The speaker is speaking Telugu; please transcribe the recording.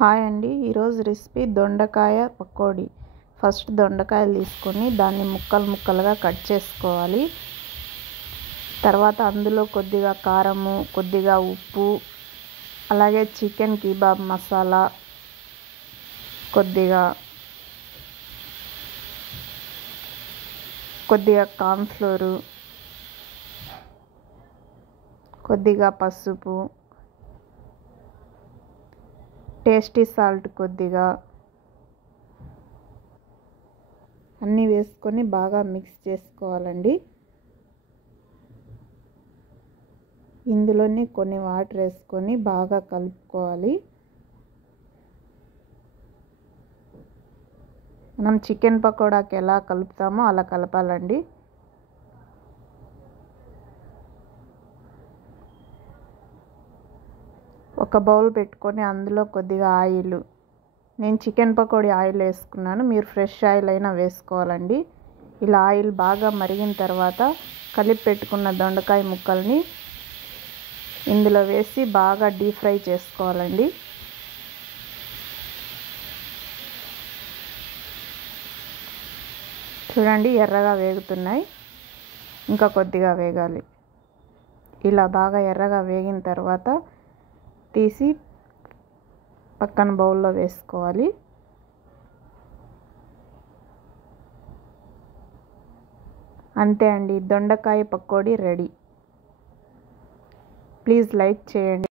హాయ్ అండి, ఈరోజు రెసిపీ దొండకాయ పకోడీ. ఫస్ట్ దొండకాయలు తీసుకొని దాన్ని ముక్కలు ముక్కలుగా కట్ చేసుకోవాలి. తర్వాత అందులో కొద్దిగా కారము, కొద్దిగా ఉప్పు, అలాగే చికెన్ కబాబ్ మసాలా, కొద్దిగా కార్న్ఫ్లోరు, కొద్దిగా పసుపు, టేస్టీ సాల్ట్ కొద్దిగా అన్నీ వేసుకొని బాగా మిక్స్ చేసుకోవాలండి. ఇందులోని కొన్ని వాటర్ వేసుకొని బాగా కలుపుకోవాలి. మనం చికెన్ పకోడాకి ఎలా కలుపుతామో అలా కలపాలండి. ఒక బౌల్ పెట్టుకొని అందులో కొద్దిగా ఆయిల్, నేను చికెన్ పకోడీ ఆయిల్ వేసుకున్నాను, మీరు ఫ్రెష్ ఆయిల్ అయినా వేసుకోవాలండి. ఇలా ఆయిల్ బాగా మరిగిన తర్వాత కలిపి పెట్టుకున్న దొండకాయ ముక్కల్ని ఇందులో వేసి బాగా డీప్ ఫ్రై చేసుకోవాలండి. చూడండి, ఎర్రగా వేగుతున్నాయి, ఇంకా కొద్దిగా వేగాలి. ఇలా బాగా ఎర్రగా వేగిన తర్వాత తీసి పక్కన బౌల్లో వేసుకోవాలి. అంతే అండి, దొండకాయ పకోడీ రెడీ. ప్లీజ్ లైక్ చేయండి.